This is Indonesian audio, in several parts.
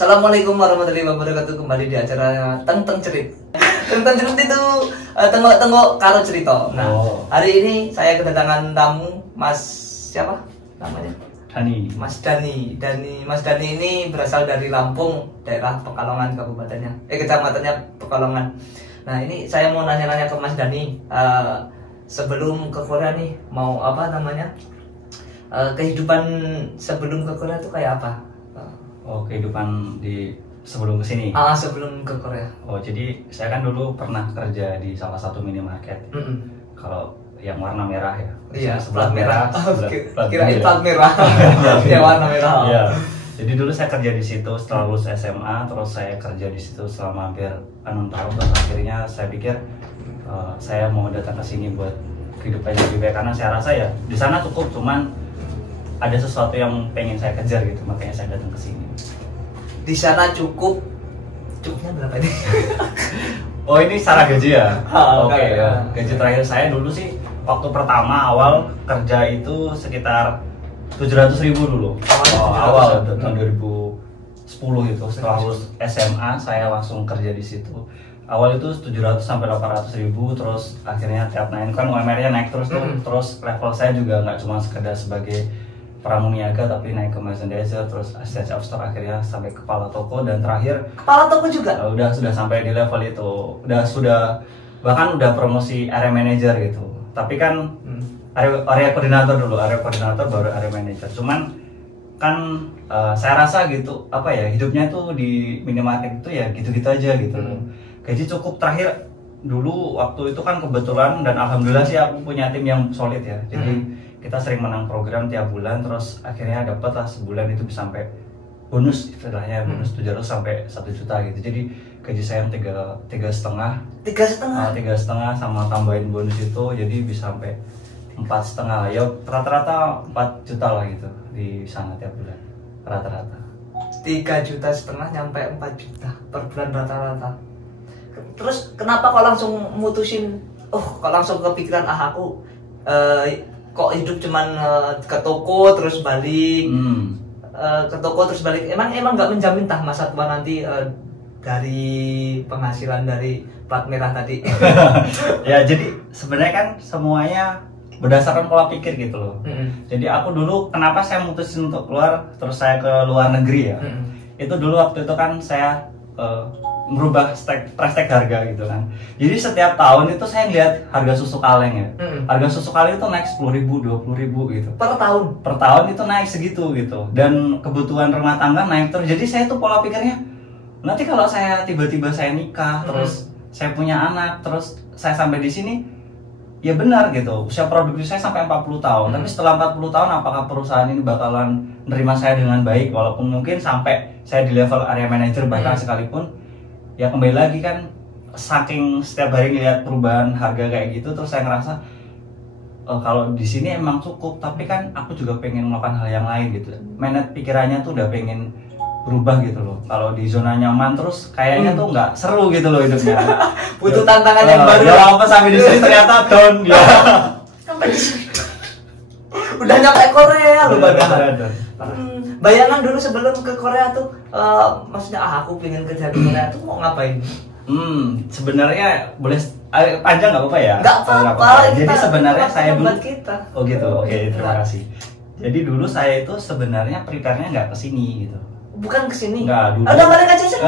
Assalamualaikum warahmatullahi wabarakatuh. Kembali di acara Teng Teng Cerit. Teng Teng Cerit itu tengok-tengok karo cerita. Nah, hari ini saya kedatangan tamu Mas siapa namanya? Dani. Mas Dani. Mas Dani ini berasal dari Lampung, daerah Pekalongan kabupatennya. Kecamatannya Pekalongan. Nah, ini saya mau nanya-nanya ke Mas Dani. Sebelum ke Korea nih, mau apa namanya? Kehidupan sebelum ke Korea itu kayak apa? Oh, kehidupan di sebelum kesini? Sebelum ke Korea. Oh, jadi saya kan dulu pernah kerja di salah satu minimarket. Kalau yang warna merah ya? Iya, sebelah merah. Kirain plat merah. Ya, warna merah. Iya. Jadi dulu saya kerja di situ setelah lulus SMA, terus saya kerja di situ selama hampir 6 tahun. Terus akhirnya saya pikir saya mau datang ke sini buat kehidupan yang lebih baik, karena saya rasa ya di sana cukup, cuman ada sesuatu yang pengen saya kejar gitu, makanya saya datang ke sini. Di sana cukupnya berapa ini? Oh, ini secara gaji ya? Oke. Ya. Gaji terakhir saya dulu sih waktu pertama awal kerja itu sekitar 700.000 dulu. Awal tahun 2010 itu, setelah lulus SMA saya langsung kerja di situ. Awal itu 700 sampai 800.000, terus akhirnya tiap naik kan UMR-nya naik terus tuh. Terus level saya juga nggak cuma sekedar sebagai pramuniaga, tapi naik ke merchandiser, terus asisten shop store, akhirnya sampai kepala toko, dan terakhir kepala toko juga. Sudah sampai di level itu, bahkan udah promosi area manager gitu. Tapi kan area koordinator dulu, area koordinator baru area manager. Cuman kan saya rasa gitu, apa ya, hidupnya tuh di minimarket itu ya gitu-gitu aja gitu. Gaji cukup terakhir dulu waktu itu kan kebetulan, dan alhamdulillah sih aku punya tim yang solid ya. Jadi kita sering menang program tiap bulan, terus akhirnya dapat lah sebulan itu bisa sampai bonus, istilahnya bonus 700 sampai 1 juta gitu. Jadi gaji saya yang tiga setengah sama tambahin bonus itu, jadi bisa sampai 4,5, ya rata-rata 4 juta lah gitu di sana tiap bulan rata-rata. 3,5 juta nyampe 4 juta per bulan rata-rata. Terus kenapa kok langsung mutusin, kok langsung kepikiran aku kok hidup cuman ke toko terus balik, ke toko terus balik. Emang nggak menjamin tah masa tua nanti dari penghasilan dari plat merah tadi? Ya, jadi sebenarnya kan semuanya berdasarkan pola pikir gitu loh. Jadi aku dulu kenapa saya mutusin untuk keluar, terus saya ke luar negeri ya. Itu dulu waktu itu kan saya merubah price tag harga gitu kan. Jadi setiap tahun itu saya lihat harga susu kaleng ya. Harga susu kaleng itu naik 10.000, 20.000 gitu. Per tahun? Per tahun itu naik segitu gitu. Dan kebutuhan rumah tangga naik terus. Jadi saya tuh pola pikirnya, nanti kalau saya tiba-tiba saya nikah, terus saya punya anak, terus saya sampai di sini, ya benar gitu. Usia produktif saya sampai 40 tahun. Tapi setelah 40 tahun apakah perusahaan ini bakalan menerima saya dengan baik, walaupun mungkin sampai saya di level area manager bahkan sekalipun. Ya kembali lagi kan, saking setiap hari ngeliat perubahan harga kayak gitu, terus saya ngerasa kalau di sini emang cukup, tapi kan aku juga pengen melakukan hal yang lain gitu. Manet pikirannya tuh udah pengen berubah gitu loh. Kalau di zona nyaman terus kayaknya tuh nggak seru gitu loh hidupnya. Butuh tantangan yang baru. Ya apa sampai di sini ternyata down ya. Sampai di sini. Udah nyampe Korea loh padahal. Bayangan dulu sebelum ke Korea tuh, maksudnya aku pengen kerja di Korea tuh mau ngapain? Sebenarnya boleh panjang nggak apa-apa ya? Nggak apa-apa. Jadi sebenarnya saya dulu. Kita. Oh gitu, oke, terima kasih. Jadi dulu saya itu sebenarnya prepare-nya nggak ke sini gitu. Bukan ke sini. Nggak dulu. Udah balik aja sih.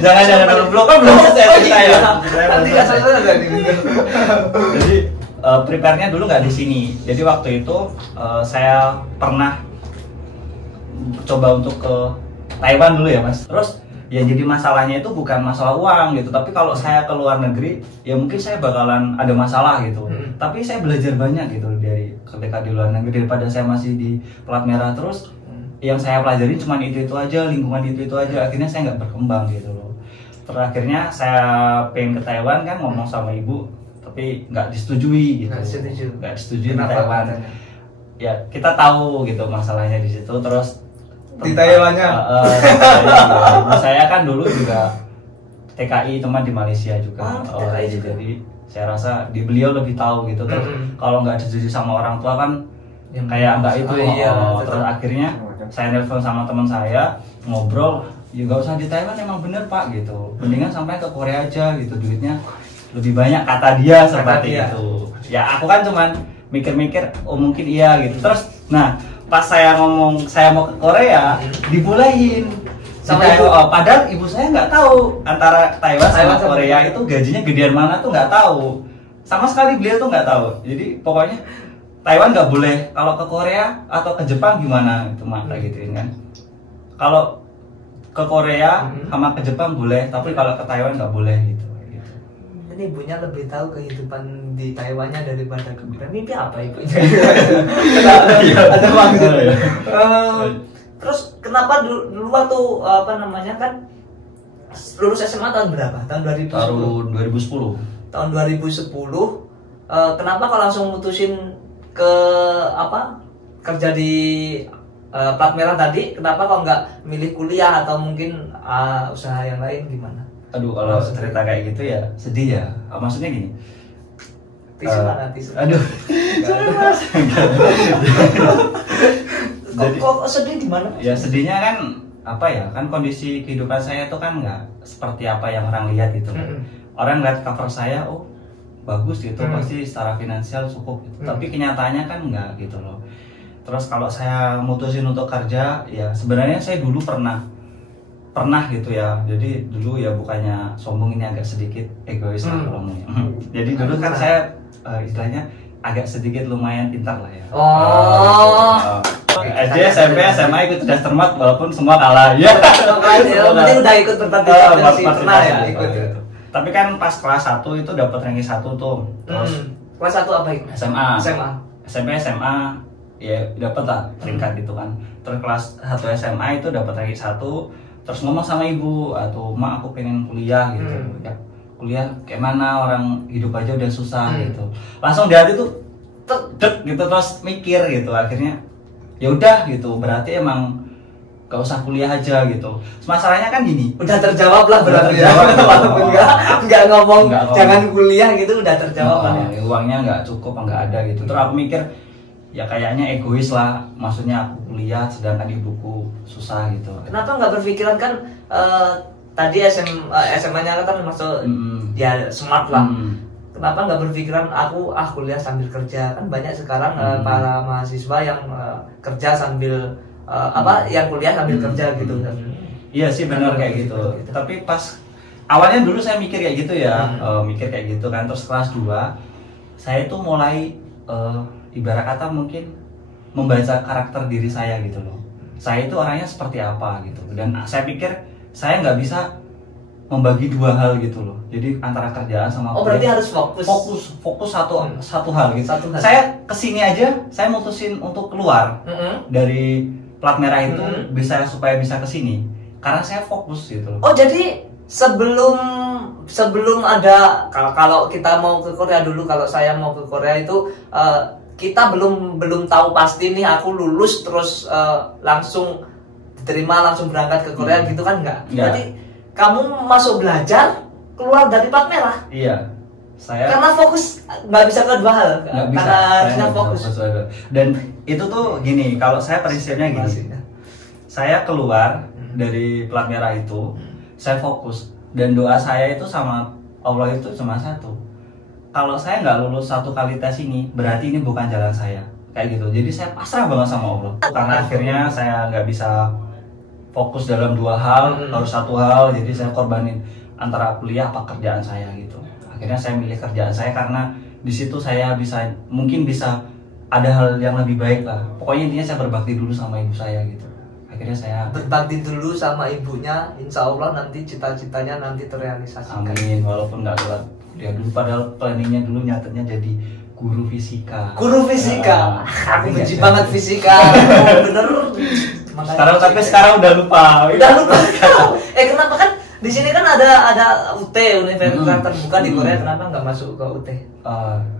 Jangan belum selesai cerita ya. Nanti nggak selesai. Jadi prepare-nya dulu nggak di sini. Jadi waktu itu saya pernah coba untuk ke Taiwan dulu ya Mas. Terus ya jadi masalahnya itu bukan masalah uang gitu, tapi kalau saya ke luar negeri ya mungkin saya bakalan ada masalah gitu. Tapi saya belajar banyak gitu dari ketika di luar negeri daripada saya masih di plat merah terus. Yang saya pelajari cuma itu aja, lingkungan itu aja, akhirnya saya nggak berkembang gitu loh. Terakhirnya saya pengen ke Taiwan kan, ngomong sama ibu, tapi nggak disetujui gitu. Nggak disetujui di Taiwan. Ya kita tahu gitu masalahnya di situ. Terus di Taiwannya. Saya kan dulu juga TKI, teman di Malaysia juga. Jadi saya rasa di beliau lebih tahu gitu. Terus kalau nggak disetujui sama orang tua kan kayak nggak itu. Terus akhirnya saya nelpon sama teman saya, ngobrol, ya nggak usah di Taiwan, emang bener Pak gitu, mendingan sampai ke Korea aja gitu, duitnya lebih banyak kata dia seperti itu. Ya aku kan cuman mikir-mikir, oh mungkin iya gitu. Terus nah pas saya ngomong saya mau ke Korea, dibolehin sama ibu. Padahal ibu saya nggak tahu antara Taiwan sama Korea itu gajinya gedean mana tuh nggak tahu, sama sekali beliau tuh nggak tahu. Jadi pokoknya Taiwan nggak boleh, kalau ke Korea atau ke Jepang gimana itu mah kayak gituin kan. Kalau ke Korea sama ke Jepang boleh, tapi kalau ke Taiwan nggak boleh gitu. Ini ibunya lebih tahu kehidupan di Taiwannya daripada ke Korea. Mimpi apa ibunya? Ada maksudnya. Terus kenapa dulu waktu apa namanya kan lulus SMA tahun berapa? Tahun 2010. Tahun 2010. Kenapa kok langsung mutusin ke apa kerja di plat merah tadi? Kenapa kok nggak milih kuliah atau mungkin usaha yang lain gimana? Aduh, kalau cerita kayak gitu ya sedih ya. Maksudnya gini. Tisu mana tisu? Aduh. Kok sedih di mana? Ya sedihnya kan apa ya? Kan kondisi kehidupan saya itu kan nggak seperti apa yang orang lihat itu. Orang lihat cover saya, oh bagus gitu, pasti secara finansial cukup gitu. Tapi kenyataannya kan nggak gitu loh. Terus kalau saya mutusin untuk kerja, ya sebenarnya saya dulu pernah gitu ya. Jadi dulu ya bukannya sombong, ini agak sedikit egois lah kalau ngomongnya. Jadi dulu kan saya istilahnya agak sedikit lumayan pintar lah ya. SD, SMP, SMA ikut Dastermat walaupun semua kalah. Ya. Berarti udah ikut pertandingan sih, pernah ya ikut. Tapi kan pas kelas 1 itu dapat ranking 1 tuh. Terus kelas 1 apa itu? SMA. SMP, SMA ya dapat lah peringkat gitu kan. Terus kelas 1 SMA itu dapat ranking 1. Terus ngomong sama ibu, atau mak aku pengen kuliah gitu. Ya, kuliah kayak mana, orang hidup aja udah susah gitu. Langsung di hati tuh dek gitu, terus mikir gitu. Akhirnya ya udah gitu, berarti emang gak usah kuliah aja gitu. Masalahnya kan gini, udah terjawab lah berarti ya. Walaupun nggak ngomong jangan kuliah gitu, udah terjawab kan ya. Uangnya nggak cukup, nggak ada gitu. Terus aku mikir ya kayaknya egois lah, maksudnya aku kuliah sedangkan ibuku susah gitu. Kenapa nggak berpikiran kan tadi SMA-nya kan masuk ya smart lah. Kenapa nggak berpikiran aku kuliah sambil kerja? Kan banyak sekarang para mahasiswa yang kerja sambil yang kuliah sambil kerja gitu. Iya sih benar kayak gitu. Tapi pas awalnya dulu saya mikir kayak gitu ya, mikir kayak gitu kan. Terus kelas 2 saya itu mulai ibarat kata mungkin membaca karakter diri saya gitu loh. Saya itu orangnya seperti apa gitu. Dan saya pikir saya nggak bisa membagi dua hal gitu loh. Jadi antara kerjaan sama kuliah. Berarti harus fokus satu hal gitu. Saya kesini aja, saya mutusin untuk keluar dari plat merah itu supaya bisa kesini karena saya fokus gitu loh. Jadi sebelum ada kalau kita mau ke Korea dulu, kalau saya mau ke Korea itu kita belum tahu pasti nih aku lulus terus langsung diterima langsung berangkat ke Korea gitu kan enggak? Berarti kamu masuk belajar keluar dari plat merah? Iya. Saya karena fokus nggak bisa kedua hal. Karena fokus. Dan itu tuh gini, kalau saya prinsipnya gini. Saya keluar dari plat merah itu, saya fokus dan doa saya itu sama Allah itu cuma satu. Kalau saya nggak lulus satu kali tes ini, berarti ini bukan jalan saya. Kayak gitu. Jadi saya pasrah banget sama Allah. Karena akhirnya saya nggak bisa fokus dalam dua hal, harus satu hal. Jadi saya korbanin antara kuliah apa kerjaan saya gitu. Akhirnya saya milih kerjaan saya karena di situ saya mungkin bisa ada hal yang lebih baik lah. Pokoknya intinya saya berbakti dulu sama ibu saya gitu. Akhirnya saya berbakti dulu sama ibunya, insya Allah nanti cita-citanya nanti terrealisasikan. Amin. Walaupun nggak lewat kuliah dulu, padahal planningnya dulu nyatanya jadi guru fisika. Guru fisika. Aku benci banget fisika. Bener. Sekarang udah lupa. Kenapa kan? Di sini kan ada UT, Universitas Terbuka di Korea. Kenapa nggak masuk ke UT?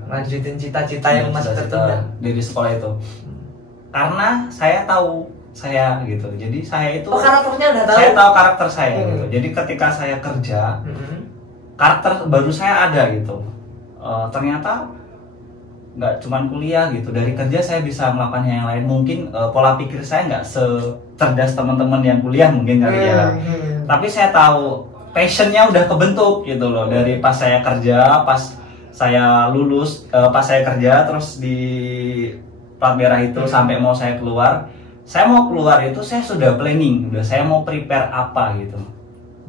Lanjutin cita-cita yang masih tertunda dari sekolah itu. Karena saya tahu saya gitu. Jadi saya itu karakternya udah tahu. Saya tahu karakter saya gitu. Jadi ketika saya kerja, karakter baru saya ada gitu. Ternyata nggak cuman kuliah gitu, dari kerja saya bisa melakukan yang lain. Mungkin pola pikir saya nggak secerdas teman-teman yang kuliah mungkin kali ya, tapi saya tahu passionnya udah kebentuk gitu loh dari pas saya kerja, pas saya lulus, pas saya kerja terus di plat merah itu sampai mau saya keluar itu saya sudah planning, udah saya mau prepare apa gitu.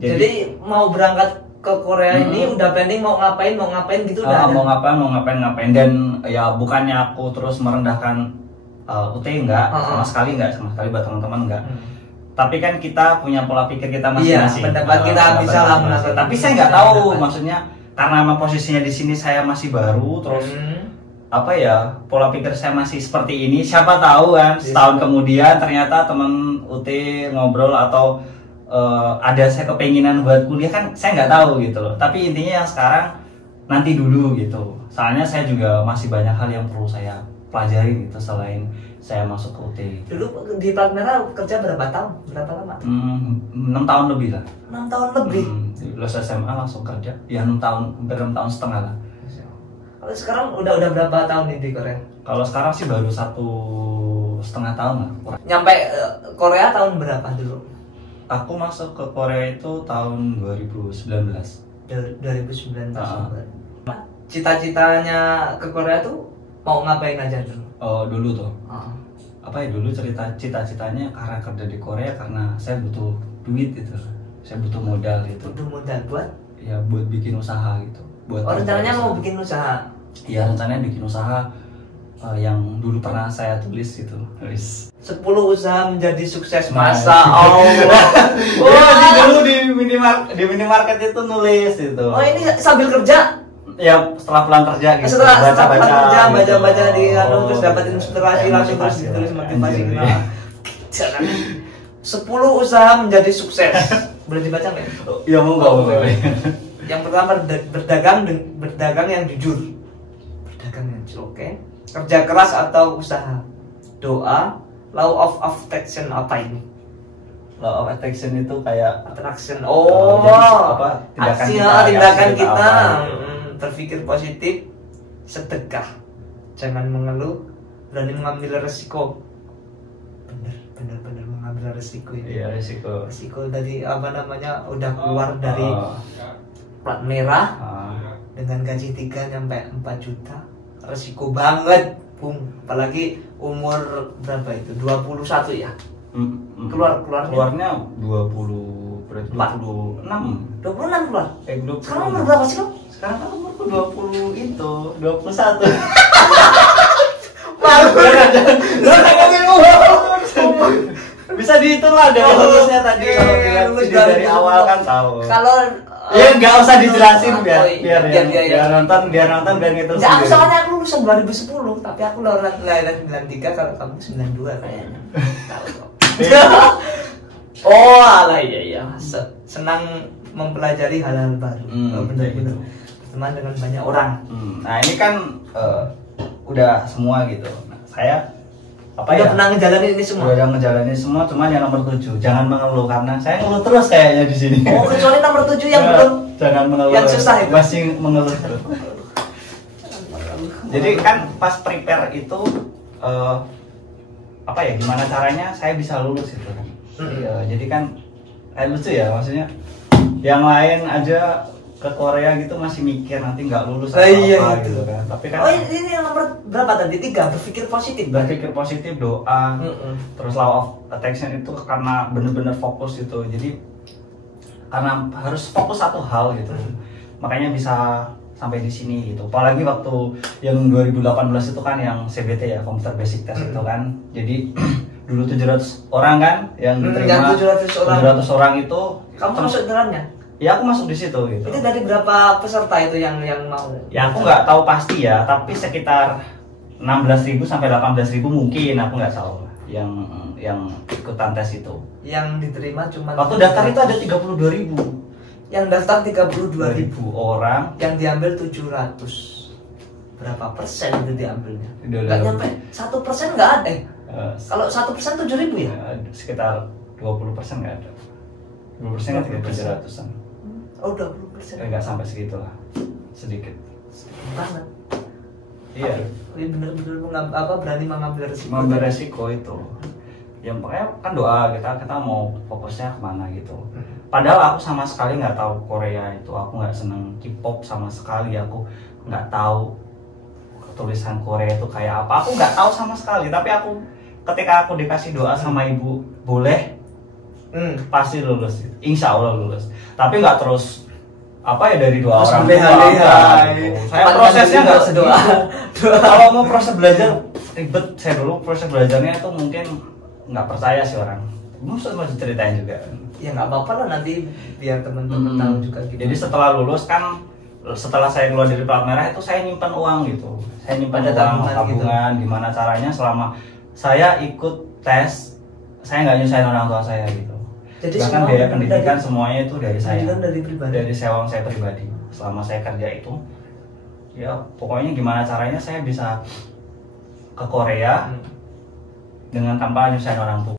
Jadi mau berangkat ke Korea ini udah planning mau ngapain gitu udah mau ngapain dan ya bukannya aku terus merendahkan UT enggak, sama sekali buat teman-teman enggak. Tapi kan kita punya pola pikir kita masing-masing. Iya, pendapat kita bisa lah menasihati. Tapi saya nggak tahu, maksudnya karena memang posisinya di sini saya masih baru, terus apa ya, pola pikir saya masih seperti ini. Siapa tahu kan setahun kemudian ternyata teman UT ngobrol atau ada saya kepinginan buat kuliah, kan saya nggak tahu gitu loh. Tapi intinya yang sekarang nanti dulu gitu. Soalnya saya juga masih banyak hal yang perlu saya pelajari gitu selain saya masuk ke UT. Dulu di plat merah kerja berapa tahun? Berapa lama? 6 tahun lebih lah. 6 tahun lebih? Lulus SMA langsung kerja. Ya 6 tahun, hampir 6 tahun setengah lah. Kalau sekarang udah berapa tahun nih di Korea? Kalau sekarang sih baru 1,5 tahun lah. Nyampe Korea tahun berapa dulu? Aku masuk ke Korea itu tahun 2019. 2019. Cita-citanya ke Korea tuh mau ngapain aja dulu? Dulu tuh. Apa ya, dulu cita-citanya karena kerja di Korea karena saya butuh duit gitu. Saya butuh modal gitu. Butuh modal buat? Ya buat bikin usaha gitu. Rencananya mau bikin usaha? Iya, rencananya bikin usaha yang dulu pernah saya tulis gitu. 10 usaha menjadi sukses. Masa Allah. Wah, dulu di minimarket itu nulis itu. Oh, ini sambil kerja? Ya, setelah pulang kerja gitu. Setelah baca-baca di terus dapat inspirasi langsung terus ditulis motivasi. 10 usaha menjadi sukses. Boleh dibaca nggak? Ya mau nggak. Yang pertama berdagang yang jujur. Oke. Kerja keras atau usaha. Doa. Law of attraction apa ini? Law of attraction itu kayak attraction. Tindakan kita. Berpikir positif, sedekah, jangan mengeluh, berani mengambil resiko. Bener mengambil resiko ini. Iya, resiko dari udah keluar dari plat merah dengan gaji 3 sampai 4 juta, resiko banget, Bung. Apalagi umur berapa itu? 21 ya. Keluarnya 20 berarti 26 keluar. 20. Sekarang umur berapa sih lo? Sekarang kan umurku 21. Malu. Bisa dihitung lah dari lulusnya tadi. Kalau dari awal kan tahu. Kalau ya nggak usah dijelasin biar nonton biar gitu. Aku soalnya aku lulusan 2010, tapi aku lulusan 93, kalau kamu 92 kayaknya. Tahu kok. Oh, alah iya. Senang mempelajari hal-hal baru. Benar-benar berteman dengan banyak orang. Nah, ini kan udah semua gitu. Nah, saya pernah ngejalanin ini semua. Udah ngejalanin semua, cuman yang nomor 7 jangan mengeluh, karena saya ngeluh terus kayaknya di sini. Oh, kecuali nomor 7 yang belum. Jangan mengeluh. Yang susah itu. Masih mengeluh terus. Jadi kan pas prepare itu gimana caranya saya bisa lulus itu kan. Jadi kan lucu ya, maksudnya yang lain aja ke Korea gitu masih mikir nanti nggak lulus gitu kan. Tapi kan ini yang nomor berapa tadi? 3, berpikir positif, doa, terus law of attraction itu karena bener-bener fokus itu. Jadi karena harus fokus satu hal gitu, makanya bisa sampai di sini gitu. Apalagi waktu yang 2018 itu kan yang CBT ya, Computer Basic Test itu kan. Jadi dulu 700 orang kan yang diterima. 700 orang itu. Kamu masuk dalamnya? Ya, aku masuk di situ gitu. Itu dari berapa peserta itu yang mau? Ya, aku nggak tahu pasti ya, tapi sekitar 16.000 sampai 18.000 mungkin, aku nggak tahu yang ikutan tes itu. Yang diterima cuma waktu daftar itu ada 32.000. Yang daftar 32.000 orang, yang diambil 700. Berapa persen itu diambilnya? Nggak nyampe 1% nggak ada. Kalau 1% 7.000 ya? Sekitar 20% nggak ada. 20% kan 300-an. Oh, 20%. Nggak sampai segitu lah, sedikit banget. Iya. Tapi bener-bener berani mengambil resiko. Mengambil resiko itu. Yang pokoknya kan doa kita mau fokusnya kemana gitu. Padahal aku sama sekali nggak tahu Korea itu, aku nggak seneng K-pop sama sekali, aku nggak tahu tulisan Korea itu kayak apa, aku nggak tahu sama sekali. Tapi aku ketika aku dikasih doa sama ibu, boleh, pasti lulus, insya Allah lulus. Tapi nggak terus apa ya dari doa terus orang tua. Gitu. Saya prosesnya nggak sedoa. Kalau mau proses belajar ribet, saya dulu proses belajarnya itu mungkin nggak percaya sih orang. Mau ceritain juga. Ya nggak apa-apa lah, nanti biar teman-teman tahu juga gitu. Jadi setelah lulus kan, setelah saya keluar dari plat merah itu saya nyimpan uang gitu. Saya nyimpan uang tabungan gitu. Gimana caranya selama saya ikut tes, saya nggak nyusahin orang tua saya gitu. Jadi bahkan biaya pendidikan semuanya itu dari saya. Dari pribadi. Dari sewang saya pribadi. Selama saya kerja itu, ya pokoknya gimana caranya saya bisa ke Korea dengan tanpa nyusahin orang tua.